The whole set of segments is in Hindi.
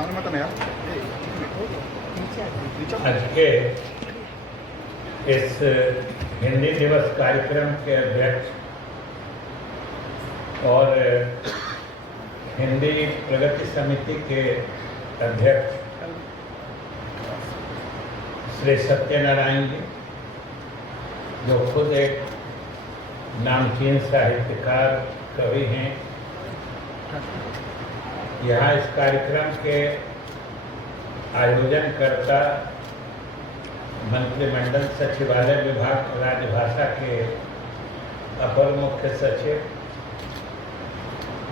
आज के इस हिंदी दिवस कार्यक्रम के अध्यक्ष और हिंदी प्रगति समिति के अध्यक्ष श्री सत्यनारायण जी, जो खुद एक नामचीन साहित्यकार कवि हैं, यहाँ इस कार्यक्रम के आयोजनकर्ता मंत्रिमंडल सचिवालय विभाग राजभाषा के अपर मुख्य सचिव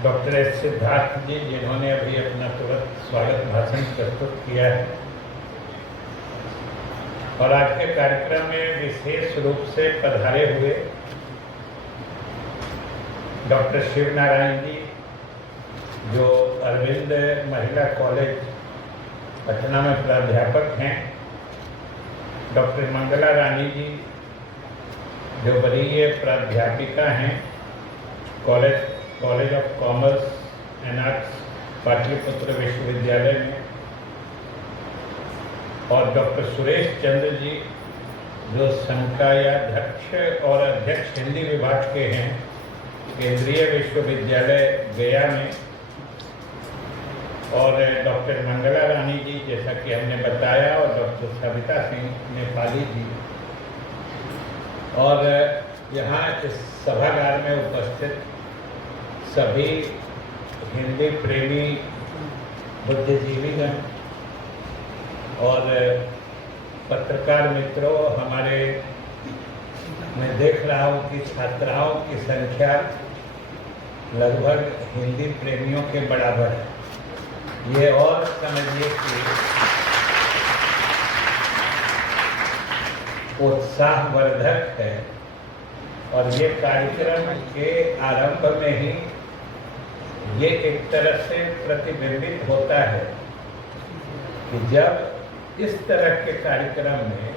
डॉक्टर एस सिद्धार्थ जी, जिन्होंने अभी अपना तुरंत स्वागत भाषण प्रस्तुत किया है, और आज के कार्यक्रम में विशेष रूप से पधारे हुए डॉक्टर शिव नारायण जी, जो अरविंद महिला कॉलेज पटना में प्राध्यापक हैं, डॉक्टर मंगला रानी जी, जो वरीय प्राध्यापिका हैं college of commerce and arts Pataliputra विश्वविद्यालय में, और डॉक्टर सुरेश चंद्र जी, जो संकायाध्यक्ष और अध्यक्ष हिंदी विभाग के हैं केंद्रीय विश्वविद्यालय गया में, और डॉक्टर मंगला रानी जी, जैसा कि हमने बताया, और डॉक्टर सविता सिंह नेपाली जी, और यहाँ इस सभागार में उपस्थित सभी हिंदी प्रेमी बुद्धिजीवीगण और पत्रकार मित्रों, हमारे मैं देख रहा हूँ कि छात्राओं की संख्या लगभग हिंदी प्रेमियों के बराबर है। ये और समझिए कि उत्साहवर्धक है, और ये कार्यक्रम के आरंभ में ही ये एक तरह से प्रतिबिंबित होता है कि जब इस तरह के कार्यक्रम में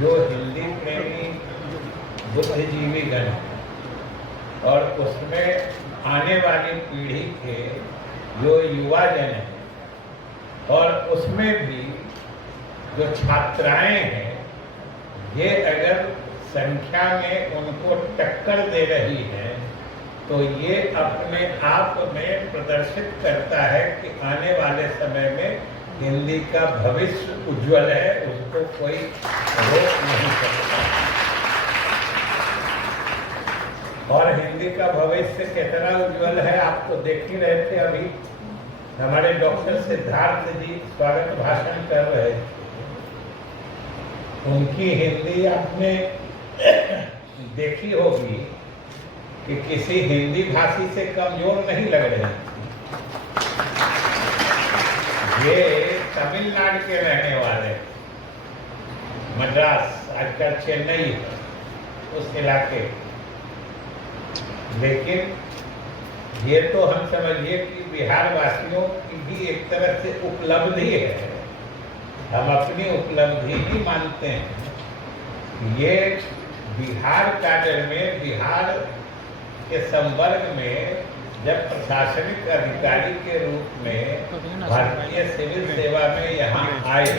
जो हिंदी प्रेमी बुद्धिजीवीगण और उसमें आने वाली पीढ़ी के जो युवा जन हैं, और उसमें भी जो छात्राएं हैं, ये अगर संख्या में उनको टक्कर दे रही है, तो ये अपने आप में प्रदर्शित करता है कि आने वाले समय में हिंदी का भविष्य उज्जवल है, उसको कोई रोक नहीं सकता। और हिंदी का भविष्य कितना उज्जवल है आप तो देख ही रहे थे, अभी हमारे डॉक्टर सिद्धार्थ जी स्वागत भाषण कर रहे थे, उनकी हिंदी आपने देखी होगी कि किसी हिंदी भाषी से कमजोर नहीं लग रही। ये तमिलनाडु के रहने वाले, मद्रास, आजकल चेन्नई उस इलाके, लेकिन ये तो हम समझिए कि बिहार वासियों की भी एक तरह से उपलब्धि है, हम अपनी उपलब्धि ही मानते हैं। ये बिहार काडर में, बिहार के संवर्ग में जब प्रशासनिक अधिकारी के रूप में भारतीय सिविल सेवा में यहाँ आए,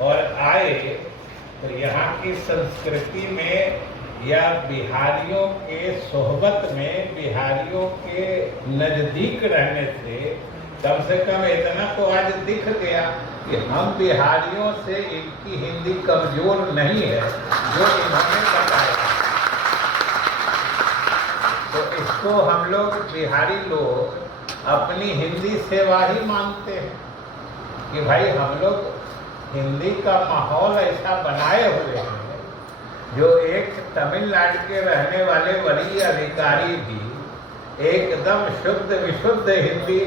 और आए तो यहाँ की संस्कृति में या बिहारियों के सोहबत में, बिहारियों के नजदीक रहने से कम इतना तो आज दिख गया कि हम बिहारियों से इनकी हिंदी कमजोर नहीं है, जो इन्होंने बताया। तो इसको हम लोग बिहारी लोग अपनी हिंदी सेवा ही मानते हैं कि भाई हम लोग हिंदी का माहौल ऐसा बनाए हुए हैं, जो एक तमिलनाडु के रहने वाले वरीय अधिकारी भी एकदम शुद्ध विशुद्ध हिंदी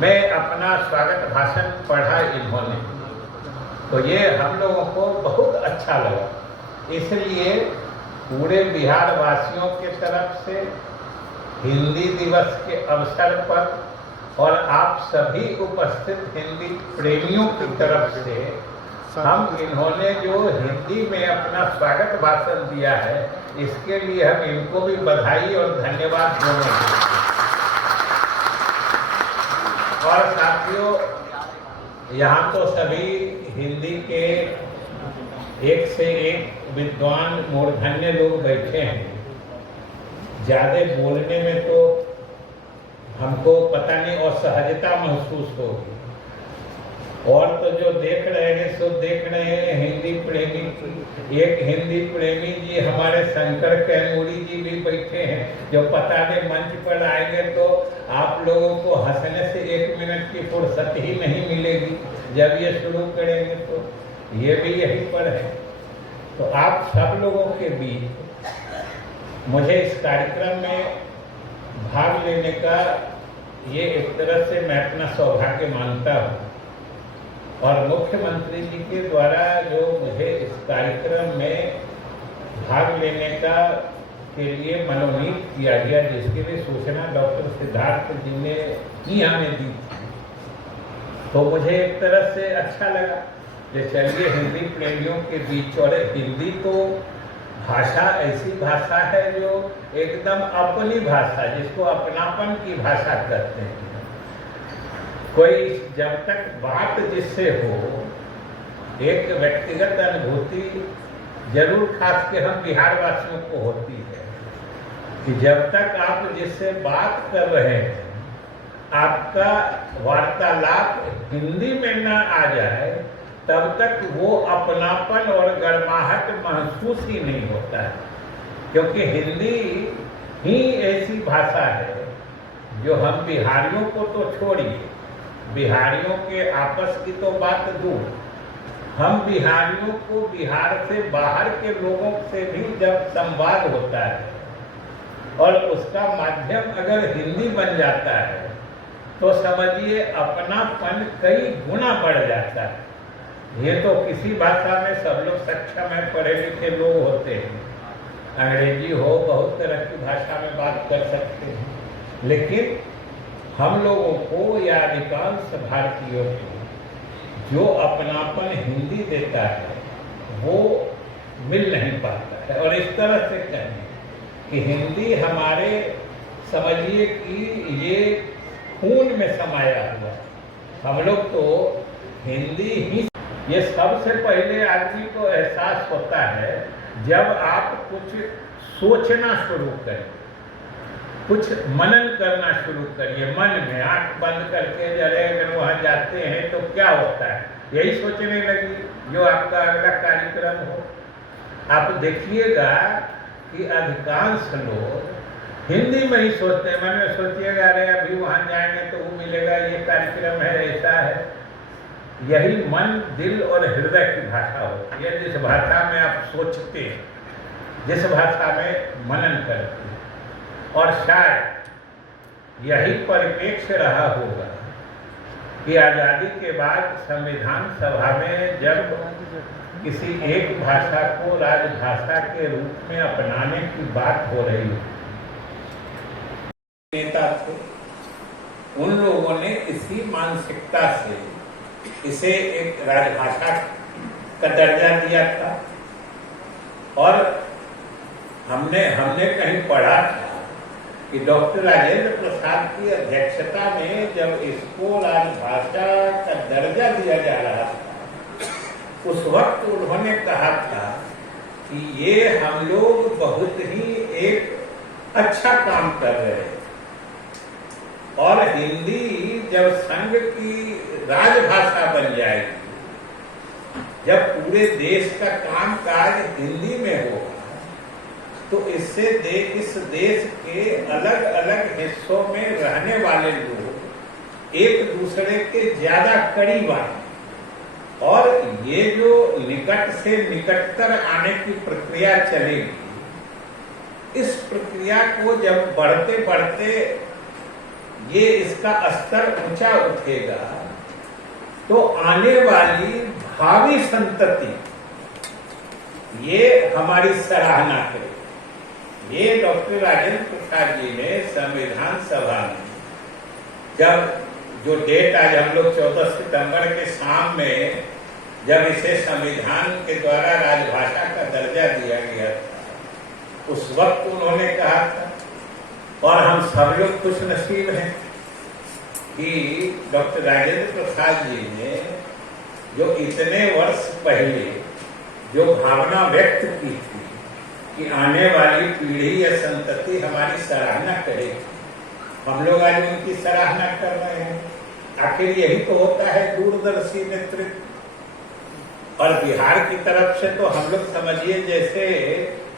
में अपना स्वागत भाषण पढ़ा इन्होंने, तो ये हम लोगों को बहुत अच्छा लगा। इसलिए पूरे बिहार वासियों के तरफ से हिंदी दिवस के अवसर पर, और आप सभी उपस्थित हिंदी प्रेमियों की तरफ से, हम इन्होंने जो हिंदी में अपना स्वागत भाषण दिया है, इसके लिए हम इनको भी बधाई और धन्यवाद दोनों देते हैं। और साथियों, यहाँ तो सभी हिंदी के एक से एक विद्वान मूर्धन्य लोग बैठे हैं। ज़्यादा बोलने में तो हमको पता नहीं असहजता महसूस होगी। और तो जो देख रहे हैं सो देख रहे हैं हिंदी प्रेमी। एक हिंदी प्रेमी जी हमारे शंकर कैमूरी जी भी बैठे हैं, जो पता नहीं मंच पर आएंगे तो आप लोगों को हंसने से 1 मिनट की फुर्सत ही नहीं मिलेगी जब ये शुरू करेंगे। तो ये भी यहीं पर है। तो आप सब लोगों के बीच मुझे इस कार्यक्रम में भाग लेने का ये एक तरह से मैं अपना सौभाग्य मानता हूँ। और मुख्यमंत्री जी के द्वारा जो मुझे इस कार्यक्रम में भाग लेने का के लिए मनोनीत किया गया, जिसके लिए सूचना डॉक्टर सिद्धार्थ जी ने ही हमें दी थी, तो मुझे एक तरह से अच्छा लगा कि चलिए हिंदी प्रेमियों के बीच। और हिंदी तो भाषा ऐसी भाषा है जो एकदम अपनी भाषा, जिसको अपनापन की भाषा कहते हैं। कोई जब तक बात जिससे हो, एक व्यक्तिगत अनुभूति जरूर खास के हम बिहार वासियों को होती है कि जब तक आप जिससे बात कर रहे हैं, आपका वार्तालाप हिंदी में न आ जाए, तब तक वो अपनापन और गर्माहट महसूस ही नहीं होता है। क्योंकि हिंदी ही ऐसी भाषा है जो हम बिहारियों को तो छोड़िए, बिहारियों के आपस की तो बात दूर, हम बिहारियों को बिहार से बाहर के लोगों से भी जब संवाद होता है और उसका माध्यम अगर हिंदी बन जाता है, तो समझिए अपनापन कई गुना बढ़ जाता है। ये तो किसी भाषा में सब लोग सक्षम है, पढ़े लिखे लोग होते हैं, अंग्रेजी हो, बहुत तरह की भाषा में बात कर सकते हैं, लेकिन हम लोगों को या अधिकांश भारतीयों को जो अपनापन हिंदी देता है वो मिल नहीं पाता है। और इस तरह से कहें कि हिंदी हमारे, समझिए कि ये खून में समाया हुआ है। हम लोग तो हिंदी ही, ये सबसे पहले आदमी को एहसास होता है जब आप कुछ सोचना शुरू करें, कुछ मनन करना शुरू करिए। मन में आंख बंद करके जरे अगर वहाँ जाते हैं तो क्या होता है, यही सोचने लगी जो आपका अगला कार्यक्रम हो। आप देखिएगा कि अधिकांश लोग हिंदी में ही सोचते हैं। मन में सोचिएगा अरे अभी वहाँ जाएंगे तो वो मिलेगा, ये कार्यक्रम है, ऐसा है। यही मन, दिल और हृदय की भाषा होती है, जिस भाषा में आप सोचते हैं, जिस भाषा में मनन करते हैं। और शायद यही परिप्रेक्ष्य रहा होगा कि आज़ादी के बाद संविधान सभा में जब किसी एक भाषा को राजभाषा के रूप में अपनाने की बात हो रही हो, नेता थे, उन लोगों ने इसी मानसिकता से इसे एक राजभाषा का दर्जा दिया था। और हमने कहीं पढ़ा था कि डॉक्टर राजेंद्र प्रसाद की अध्यक्षता में जब इसको राजभाषा का दर्जा दिया जा रहा था, उस वक्त उन्होंने कहा था कि ये हम लोग बहुत ही एक अच्छा काम कर रहे हैं। और हिंदी जब संघ की राजभाषा बन जाएगी, जब पूरे देश का काम काज हिंदी में होगा, तो इससे इस देश के अलग अलग हिस्सों में रहने वाले लोग एक दूसरे के ज्यादा करीब आए। और ये जो निकट से निकटतर आने की प्रक्रिया चलेगी, इस प्रक्रिया को जब बढ़ते बढ़ते ये इसका स्तर ऊंचा उठेगा, तो आने वाली भावी संतति ये हमारी सराहना करेगी। ये डॉक्टर राजेंद्र प्रसाद जी ने संविधान सभा में जब जो डेट आज हम लोग 14 सितंबर के शाम में जब इसे संविधान के द्वारा राजभाषा का दर्जा दिया गया था, उस वक्त उन्होंने कहा था, और हम सब लोग खुश नसीब हैं कि डॉक्टर राजेंद्र प्रसाद जी ने जो इतने वर्ष पहले जो भावना व्यक्त की थी कि आने वाली पीढ़ी या संतति हमारी सराहना करेगी, हम लोग आज उनकी सराहना कर रहे हैं। आखिर यही तो होता है दूरदर्शी नेतृत्व। और बिहार की तरफ से तो हम लोग समझिए जैसे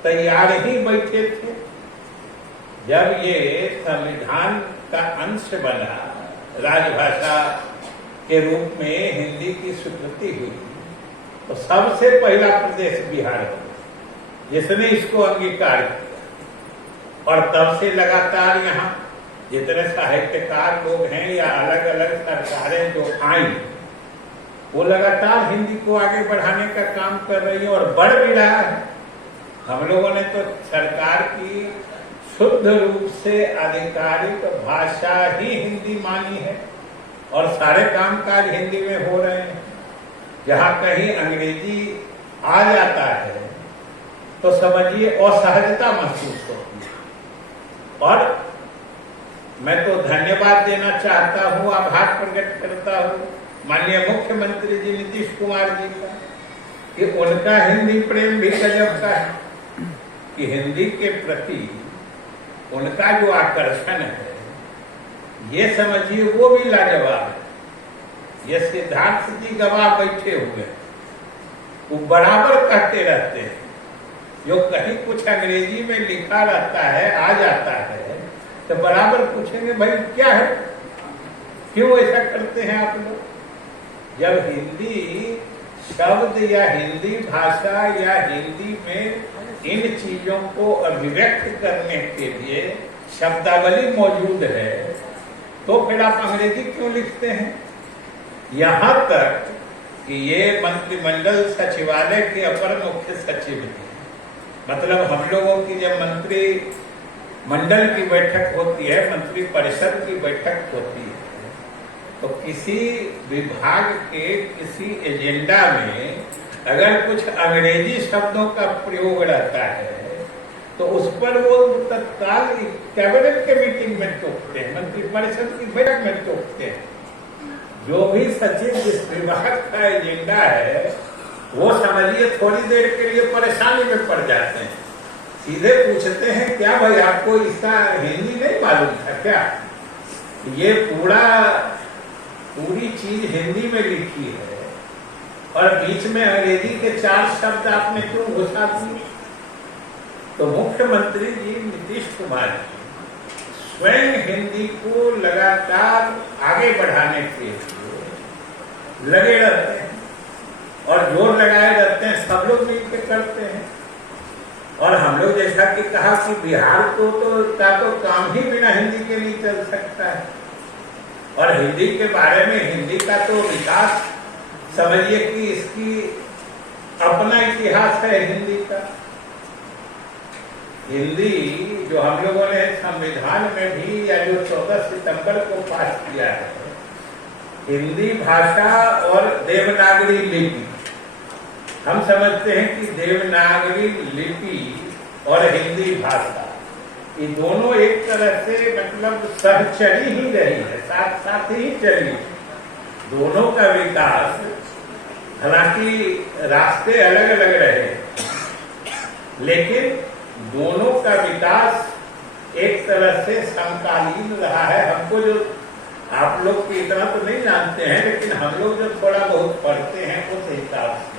तैयार ही बैठे थे। जब ये संविधान का अंश बना, राजभाषा के रूप में हिंदी की स्वीकृति हुई, तो सबसे पहला प्रदेश बिहार बना जिसने इसको अंगीकार किया। और तब से लगातार यहाँ जितने साहित्यकार लोग हैं या अलग अलग सरकारें जो आई, वो लगातार हिंदी को आगे बढ़ाने का काम कर रही है और बढ़ भी रहा है। हम लोगों ने तो सरकार की शुद्ध रूप से आधिकारिक भाषा ही हिंदी मानी है और सारे कामकाज हिंदी में हो रहे हैं। जहाँ कहीं अंग्रेजी आ जाता है तो समझिए असहजता महसूस होती है। और मैं तो धन्यवाद देना चाहता हूँ, आभार प्रकट करता हूँ माननीय मुख्यमंत्री जी नीतीश कुमार जी का कि उनका हिंदी प्रेम भी गजब का है कि हिंदी के प्रति उनका जो आकर्षण है ये समझिए वो भी लाजवाब है। ये सिद्धार्थ जी गवाह बैठे हुए वो बराबर कहते रहते हैं, जो कहीं कुछ अंग्रेजी में लिखा रहता है आ जाता है तो बराबर पूछेंगे भाई क्या है, क्यों ऐसा करते हैं आप लोग। जब हिंदी शब्द या हिंदी भाषा या हिंदी में इन चीजों को अभिव्यक्त करने के लिए शब्दावली मौजूद है तो फिर आप अंग्रेजी क्यों लिखते हैं। यहाँ तक कि ये मंत्रिमंडल सचिवालय के अपर मुख्य सचिव हैं, मतलब हम लोगों की जब मंत्री मंडल की बैठक होती है, मंत्री परिषद की बैठक होती है, तो किसी विभाग के किसी एजेंडा में अगर कुछ अंग्रेजी शब्दों का प्रयोग रहता है तो उस पर वो तत्काल कैबिनेट के मीटिंग में टोकते हैं, मंत्री परिषद की बैठक में टोकते हैं। जो भी सचिव जिस विभाग का एजेंडा है वो समझिए थोड़ी देर के लिए परेशानी में पड़ जाते हैं, सीधे पूछते हैं क्या भाई आपको इसका हिंदी नहीं मालूम था क्या, ये पूरी चीज हिंदी में लिखी है और बीच में अंग्रेजी के 4 शब्द आपने क्यों घुसा दिए। तो मुख्यमंत्री जी नीतीश कुमार जी स्वयं हिंदी को लगातार आगे बढ़ाने के लिए लगे रहते हैं और जोर लगाए रहते हैं, सब लोग मिलकर करते हैं। और हम लोग जैसा कि कहा कि बिहार को तो काम ही बिना हिंदी के नहीं चल सकता है। और हिंदी के बारे में हिंदी का तो विकास समझिए कि इसकी अपना इतिहास है हिंदी का। हिंदी जो हम लोगों ने संविधान में भी या जो 14 सितंबर को पास किया है, हिंदी भाषा और देवनागरी लिपि, हम समझते हैं कि देवनागरी लिपि और हिंदी भाषा ये दोनों एक तरह से मतलब सहचरी ही रही है, साथ साथ ही चली। दोनों का विकास, हालांकि रास्ते अलग अलग रहे, लेकिन दोनों का विकास एक तरह से समकालीन रहा है। हमको जो आप लोग की इतना तो नहीं जानते हैं, लेकिन हम लोग जो थोड़ा बहुत पढ़ते हैं उस हिसाब से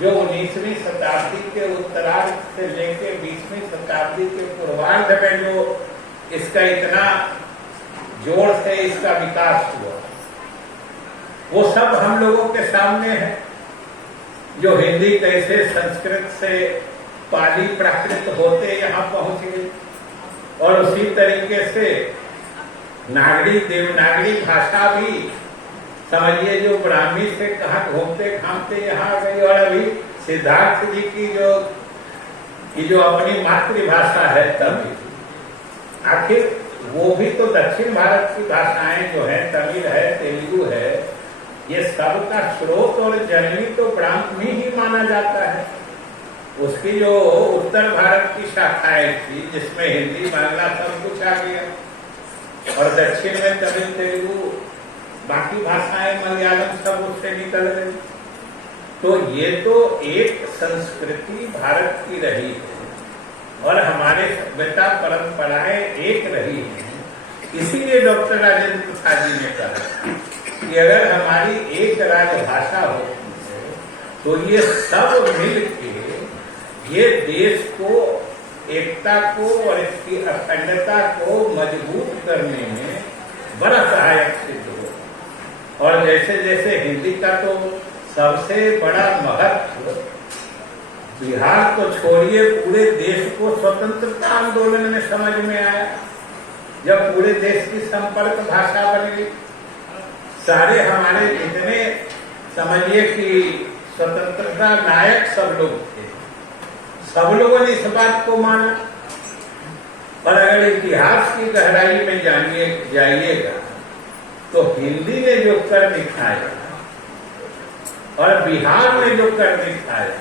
जो 19वीं शताब्दी के उत्तरार्ध से लेकर 20वीं शताब्दी के पूर्वार्ध में जो इसका इतना जोर से इसका विकास हुआ, वो सब हम लोगों के सामने है। जो हिंदी कैसे संस्कृत से पाली प्राकृत होते यहाँ पहुंच गई, और उसी तरीके से नागरी देवनागरी भाषा भी समझिए जो ब्राह्मी से कहा घूमते घामते यहाँ आ गई। और अभी सिद्धार्थ जी की जो अपनी मातृभाषा है तमिल, आखिर वो भी तो दक्षिण भारत की भाषाएं जो है, तमिल है, तेलुगु है, ये सब का स्रोत और जननी तो ब्राह्मी ही माना जाता है। उसकी जो उत्तर भारत की शाखाएं थी जिसमें हिंदी बांग्ला सब कुछ आ गया, और दक्षिण में तमिल, तेलुगु, बाकी भाषाएं मलयालम सब उससे निकल गई। तो ये तो एक संस्कृति भारत की रही है और हमारे सभ्यता परंपराएं एक रही है। इसीलिए डॉक्टर राजेंद्र प्रसाद जी ने कहा कि अगर हमारी एक राजभाषा होती है तो ये सब मिलके ये देश को, एकता को और इसकी अखंडता को मजबूत करने में बड़ा सहायक सिद्ध हो। और जैसे जैसे हिंदी का तो सबसे बड़ा महत्व, बिहार को छोड़िए पूरे देश को स्वतंत्रता आंदोलन में समझ में आया, जब पूरे देश की संपर्क भाषा बन गई। सारे हमारे जितने समझिए कि स्वतंत्रता नायक सब लोग थे, सब लोगों ने इस बात को माना। और अगर इतिहास की गहराई में जाइएगा तो हिंदी ने जो कर दिखाया और बिहार ने जो कर दिखाया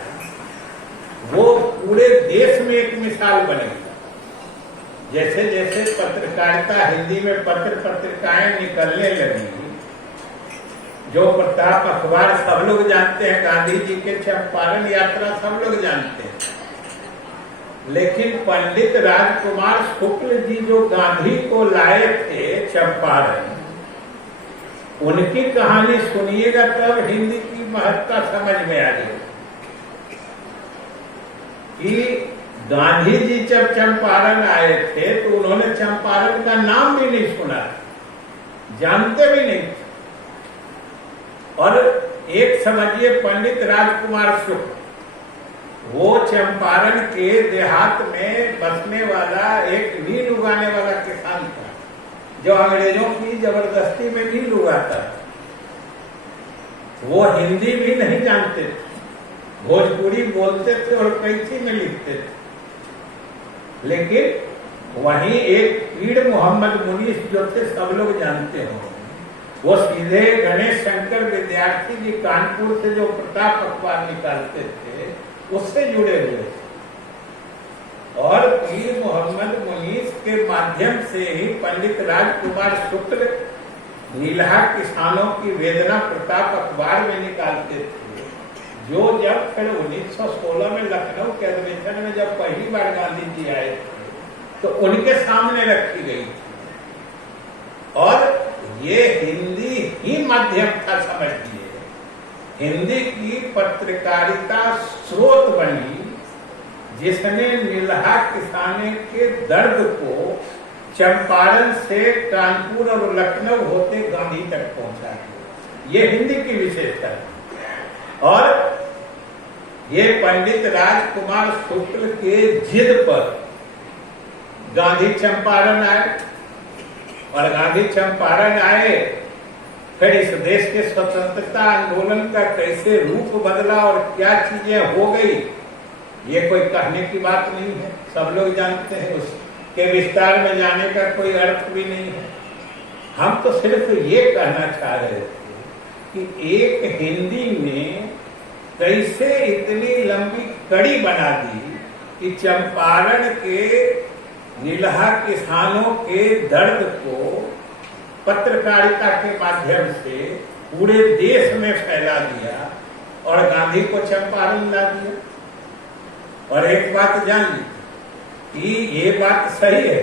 वो पूरे देश में एक मिसाल बनेगी। जैसे जैसे पत्रकारिता, हिंदी में पत्रिकाएं निकलने लगी, जो प्रताप अखबार सब लोग जानते हैं, गांधी जी के चंपारण यात्रा सब लोग जानते हैं, लेकिन पंडित राजकुमार शुक्ल जी जो गांधी को लाए थे चंपारण, उनकी कहानी सुनिएगा तब हिंदी की महत्ता समझ में आ जाएगी कि गांधी जी जब चंपारण आए थे तो उन्होंने चंपारण का नाम भी नहीं सुना, जानते भी नहीं। और एक समझिए पंडित राजकुमार शुक्ल, वो चंपारण के देहात में बसने वाला एक नील उगाने वाला किसान था, जो अंग्रेजों की जबरदस्ती में नील उगाता। वो हिंदी भी नहीं जानते थे, भोजपुरी बोलते थे और कैंची में लिखते थे। लेकिन वहीं एक पीर मोहम्मद मुनीस जो थे, सब लोग जानते हो, वो सीधे गणेश शंकर विद्यार्थी जी कानपुर से जो प्रताप अखबार निकालते थे उससे जुड़े हुए थे। और पीर मोहम्मद मुनीस के माध्यम से ही पंडित राजकुमार शुक्ल नीलहा किसानों की वेदना प्रताप अखबार में निकालते थे, जो जब फिर 1916 में लखनऊ के अधिवेशन में जब पहली बार गांधी जी आए थे तो उनके सामने रखी गई थी। और ये हिंदी ही माध्यम था, समझिए हिंदी की पत्रकारिता स्रोत बनी, जिसने नीलहा किसाने के दर्द को चंपारण से कानपुर और लखनऊ होते गांधी तक पहुंचा दिया। ये हिंदी की विशेषता है। और ये पंडित राजकुमार शुक्ल के जिद पर गांधी चंपारण आए, और गांधी चंपारण आए, फिर इस देश के स्वतंत्रता आंदोलन का कैसे रूप बदला और क्या चीजें हो गई, ये कोई कहने की बात नहीं है, सब लोग जानते हैं। उसके विस्तार में जाने का कोई अर्थ भी नहीं है। हम तो सिर्फ ये कहना चाह रहे थे कि एक हिंदी ने कैसे इतनी लंबी कड़ी बना दी कि चंपारण के नीलहा किसानों के दर्द को पत्रकारिता के माध्यम से पूरे देश में फैला दिया और गांधी को चंपारण ला दिया। और एक बात जान ली कि ये बात सही है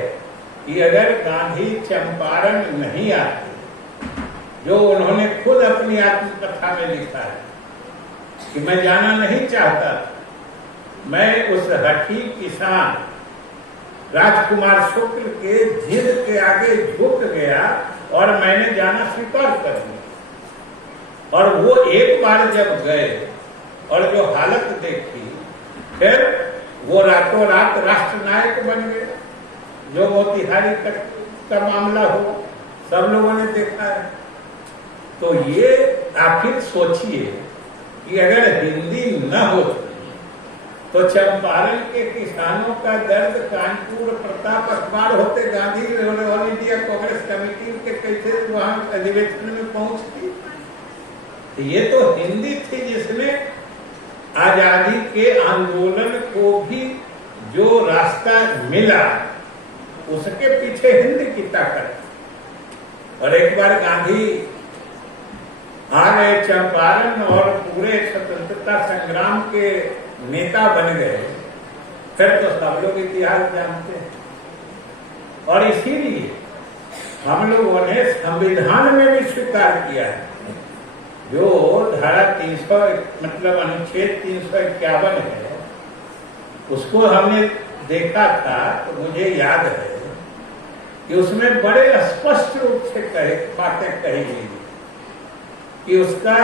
कि अगर गांधी चंपारण नहीं आते, जो उन्होंने खुद अपनी आत्मकथा में लिखा है कि मैं जाना नहीं चाहता, मैं उस हठी किसान राजकुमार शुक्ल के जिद के आगे झुक गया और मैंने जाना स्वीकार कर लिया। और वो एक बार जब गए और जो हालत देखी, फिर वो रातों रात राष्ट्र नायक बन गए, जो मोतिहारी का मामला हो, सब लोगों ने देखा है। तो ये आखिर सोचिए कि अगर हिंदी न हो तो चंपारण के किसानों का दर्द कानपुर प्रताप अखबार होते Gandhi all India Congress committee के कैसे वहां अधिवेशन में पहुंचती। ये तो हिंदी थी जिसने आजादी के आंदोलन को भी जो रास्ता मिला, उसके पीछे हिंदी की ताकत। और एक बार गांधी आ गए चंपारण और पूरे स्वतंत्रता संग्राम के नेता बन गए, फिर तो सब लोग इतिहास जानते हैं। और इसीलिए हम लोगों ने संविधान में भी स्वीकार किया है, जो धारा 300 मतलब अनुच्छेद 351 है, उसको हमने देखा था तो मुझे याद है कि उसमें बड़े स्पष्ट रूप से बातें कही गई कि उसका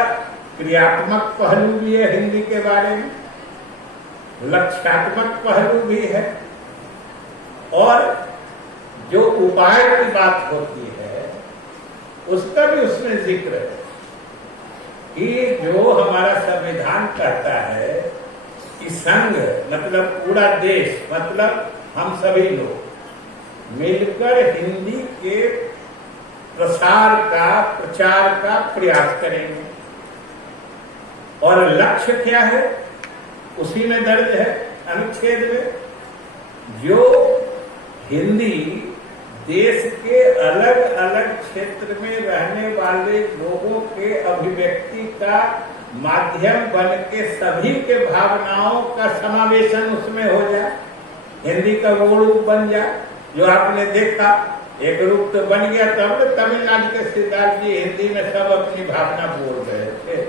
क्रियात्मक पहलू भी है हिंदी के बारे में, लक्ष्यात्मक पहलू भी है, और जो उपाय की बात होती है उसका भी उसमें जिक्र है कि जो हमारा संविधान कहता है कि संघ मतलब पूरा देश मतलब हम सभी लोग मिलकर हिंदी के प्रसार का प्रचार का प्रयास करेंगे। और लक्ष्य क्या है उसी में दर्ज है अनुच्छेद में, जो हिंदी देश के अलग अलग क्षेत्र में रहने वाले लोगों के अभिव्यक्ति का माध्यम बन के सभी के भावनाओं का समावेशन उसमें हो जाए, हिंदी का वो रूप बन जाए जो आपने देखा। एक रूप तो बन गया, तब तमिलनाडु के सिद्धार्थ जी हिंदी में सब अपनी भावना बोल रहे थे।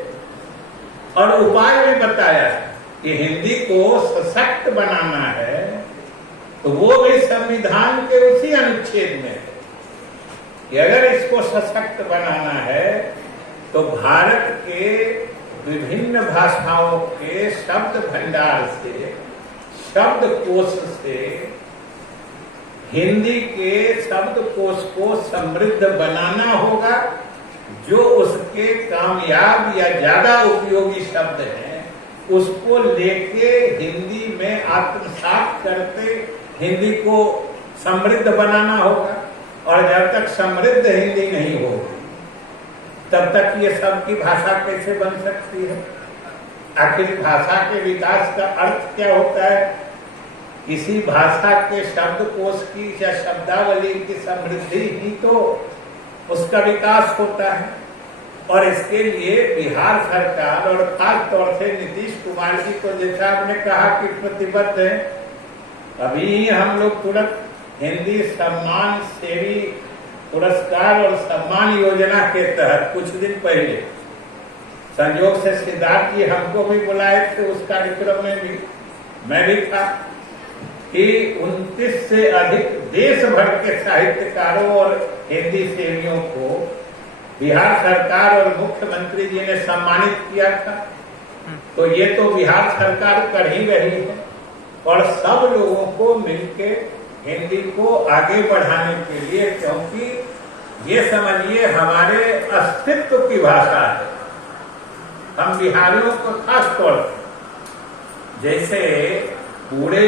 और उपाय भी बताया कि हिंदी को सशक्त बनाना है, तो वो भी संविधान के उसी अनुच्छेद में है कि अगर इसको सशक्त बनाना है तो भारत के विभिन्न भाषाओं के शब्द भंडार से, शब्दकोश से हिंदी के शब्दकोश को समृद्ध बनाना होगा। जो उसके कामयाब या ज्यादा उपयोगी शब्द हैं उसको लेके हिंदी में आत्मसात करते हिंदी को समृद्ध बनाना होगा। और जब तक समृद्ध हिंदी नहीं होगी तब तक ये सबकी भाषा कैसे बन सकती है? आखिर भाषा के विकास का अर्थ क्या होता है? किसी भाषा के शब्दकोश की या शब्दावली की समृद्धि ही तो उसका विकास होता है। और इसके लिए बिहार सरकार और खास तौर से नीतीश कुमार जी को जैसा आपने कहा कि प्रतिबद्ध है। अभी हम लोग तुरंत हिंदी सम्मान सेवी पुरस्कार और सम्मान योजना के तहत कुछ दिन पहले संयोग से सिद्धार्थ जी हमको भी बुलाए थे, उस कार्यक्रम में भी मैं भी था कि 29 से अधिक देश भर के साहित्यकारों और हिंदी सेवियों को बिहार सरकार और मुख्यमंत्री जी ने सम्मानित किया था। तो ये तो बिहार सरकार कर ही रही है और सब लोगों को मिलके हिंदी को आगे बढ़ाने के लिए, क्योंकि ये समझिए हमारे अस्तित्व की भाषा है। हम बिहारियों को खास तौर से जैसे पूरे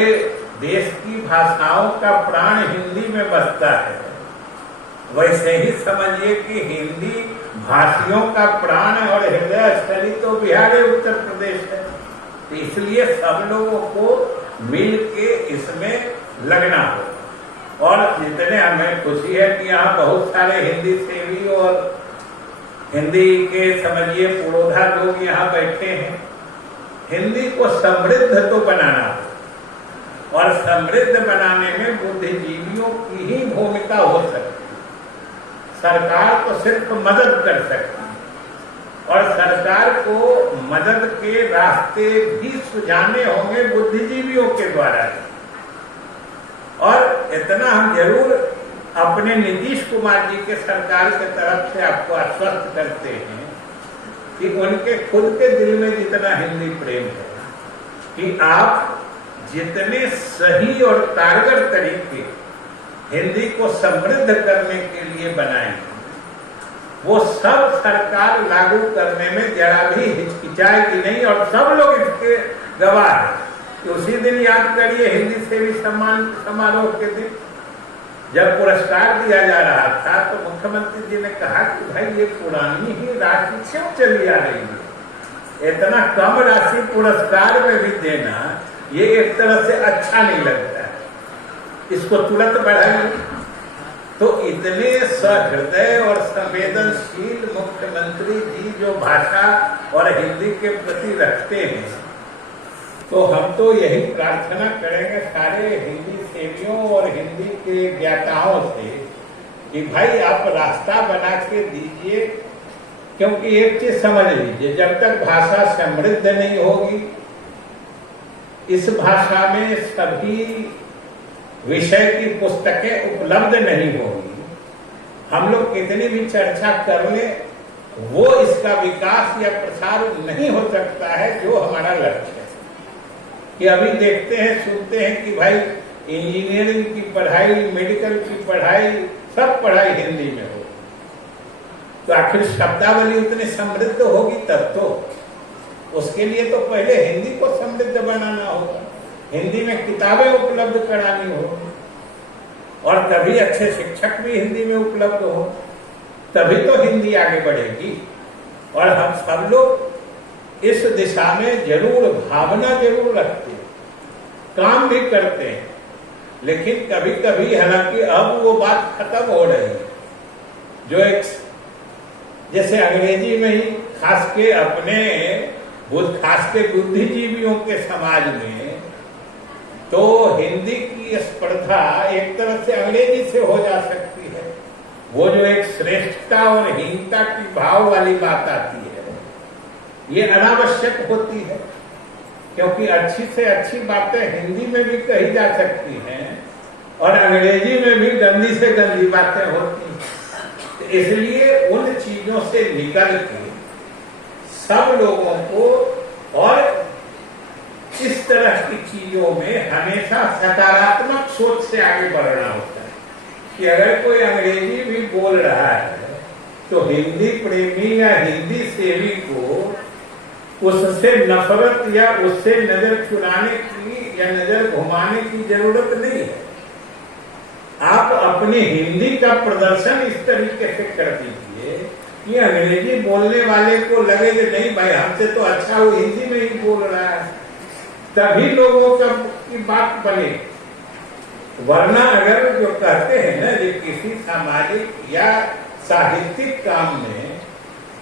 देश की भाषाओं का प्राण हिंदी में बसता है, वैसे ही समझिए कि हिंदी भाषियों का प्राण और हृदय स्थली तो बिहार उत्तर प्रदेश है। तो इसलिए सब लोगों को मिल के इसमें लगना हो। और जितने हमें खुशी है कि यहाँ बहुत सारे हिंदी सेवी और हिंदी के समझिए पुरोधा लोग यहाँ बैठे हैं। हिंदी को समृद्ध तो बनाना हो, और समृद्ध बनाने में बुद्धिजीवियों की ही भूमिका हो सकती है। सरकार तो सिर्फ मदद कर सकती है, और सरकार को मदद के रास्ते भी सुझाने होंगे बुद्धिजीवियों के द्वारा। और इतना हम जरूर अपने नीतीश कुमार जी के सरकार के तरफ से आपको आश्वस्त करते हैं कि उनके खुद के दिल में जितना हिंदी प्रेम है कि आप जितने सही और कारगर तरीके हिंदी को समृद्ध करने के लिए बनाएंगे, वो सब सरकार लागू करने में जरा भी हिचकिचाएगी नहीं। और सब लोग इसके गवाह हैं। उसी दिन याद करिए हिंदी सेवी सम्मान समारोह के दिन जब पुरस्कार दिया जा रहा था तो मुख्यमंत्री जी ने कहा कि भाई ये पुरानी ही राशि क्यों चली आ रही है? इतना कम राशि पुरस्कार में भी देना ये एक तरह से अच्छा नहीं लगता है, इसको तुरंत बढ़ाइए। तो इतने सहृदय और संवेदनशील मुख्यमंत्री जी जो भाषा और हिंदी के प्रति रखते हैं, तो हम तो यही प्रार्थना करेंगे सारे हिंदी सेवियों और हिंदी के ज्ञाताओं से कि भाई आप रास्ता बना के दीजिए। क्योंकि एक चीज समझ लीजिए, जब तक भाषा समृद्ध नहीं होगी, इस भाषा में सभी विषय की पुस्तकें उपलब्ध नहीं होगी, हम लोग कितनी भी चर्चा कर ले, वो इसका विकास या प्रसार नहीं हो सकता है जो हमारा लक्ष्य है। कि अभी देखते हैं, सुनते हैं कि भाई इंजीनियरिंग की पढ़ाई, मेडिकल की पढ़ाई, सब पढ़ाई हिंदी में हो, तो आखिर शब्दावली उतनी समृद्ध होगी तब तो। उसके लिए तो पहले हिंदी को समृद्ध बनाना होगा, हिंदी में किताबें उपलब्ध करानी होगी, और तभी अच्छे शिक्षक भी हिंदी में उपलब्ध हो, तभी तो हिंदी आगे बढ़ेगी। और हम सब लोग इस दिशा में जरूर भावना जरूर रखते हैं, काम भी करते हैं, लेकिन कभी कभी हालांकि अब वो बात खत्म हो रही है, जो एक जैसे अंग्रेजी में ही खास के अपने खास के बुद्धिजीवियों के समाज में तो हिंदी की स्पर्धा एक तरह से अंग्रेजी से हो जा सकती है। वो जो एक श्रेष्ठता और हीनता की भाव वाली बात आती है, ये अनावश्यक होती है, क्योंकि अच्छी से अच्छी बातें हिंदी में भी कही जा सकती हैं और अंग्रेजी में भी गंदी से गंदी बातें होती हैं। तो इसलिए उन चीजों से निकल के सब लोगों को और इस तरह की चीजों में हमेशा सकारात्मक सोच से आगे बढ़ना होता है। कि अगर कोई अंग्रेजी भी बोल रहा है तो हिंदी प्रेमी या हिंदी सेवी को उससे नफरत या उससे नजर चुराने की या नजर घुमाने की जरूरत नहीं है। आप अपनी हिंदी का प्रदर्शन इस तरीके से कर दीजिए कि अंग्रेजी बोलने वाले को लगे कि नहीं भाई हमसे तो अच्छा वो हिंदी में ही बोल रहा है, तभी लोगों की बात बने। वरना अगर जो कहते हैं ना कि किसी सामाजिक या साहित्यिक काम में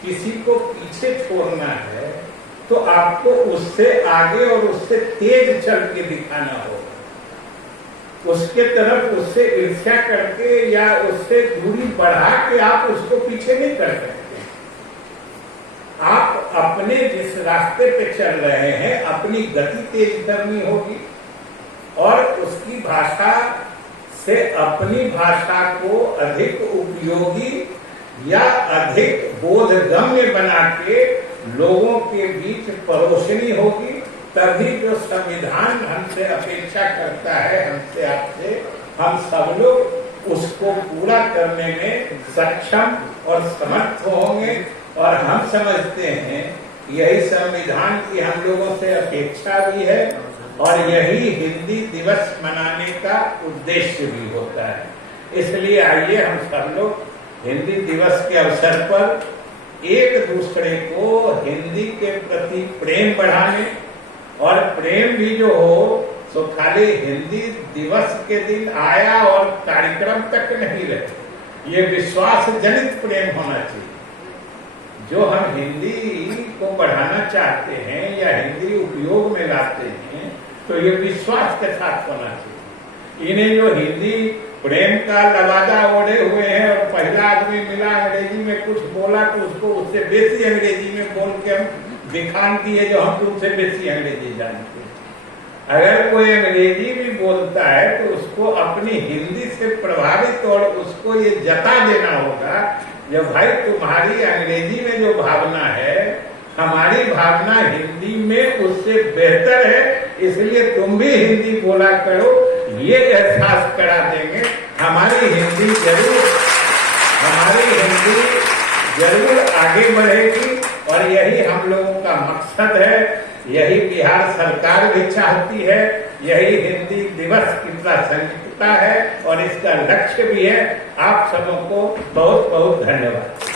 किसी को पीछे छोड़ना है, तो आपको उससे आगे और उससे तेज चल के दिखाना होगा, उसके तरफ उससे ईर्ष्या करके या उससे दूरी बढ़ा के आप उसको पीछे नहीं कर सकते। आप अपने जिस रास्ते पे चल रहे हैं अपनी गति तेज करनी होगी और उसकी भाषा से अपनी भाषा को अधिक उपयोगी या अधिक बोधगम्य बना के लोगों के बीच परोसनी होगी। तभी जो संविधान हमसे अपेक्षा करता है, हमसे आपसे, हम सब लोग उसको पूरा करने में सक्षम और समर्थ होंगे। और हम समझते हैं यही संविधान की हम लोगों से अपेक्षा भी है और यही हिंदी दिवस मनाने का उद्देश्य भी होता है। इसलिए आइए हम सब लोग हिंदी दिवस के अवसर पर एक दूसरे को हिंदी के प्रति प्रेम बढ़ाने, और प्रेम भी जो हो तो खाली हिंदी दिवस के दिन आया और कार्यक्रम तक नहीं रहे, ये विश्वास जनित प्रेम होना चाहिए। जो हम हिंदी को बढ़ाना चाहते हैं या हिंदी उपयोग में लाते हैं तो ये विश्वास के साथ होना चाहिए। इन्हें जो हिंदी प्रेम का लबादा ओढ़े हुए हैं और पहला आदमी मिला अंग्रेजी में कुछ बोला तो उसको उससे बेसी अंग्रेजी में बोल के हम दिखान दिए जो हम तुमसे बेसी अंग्रेजी जानते हैं। अगर कोई अंग्रेजी भी बोलता है तो उसको अपनी हिंदी से प्रभावित और उसको ये जता देना होगा जब भाई तुम्हारी अंग्रेजी में जो भावना है हमारी भावना हिंदी में उससे बेहतर है, इसलिए तुम भी हिंदी बोला करो। ये एहसास करा देंगे हमारी हिंदी जरूर आगे बढ़ेगी। और यही हम लोगों का मकसद है, यही बिहार सरकार भी चाहती है, यही हिंदी दिवस की प्रासंगिकता है और इसका लक्ष्य भी है। आप सबों को बहुत बहुत धन्यवाद।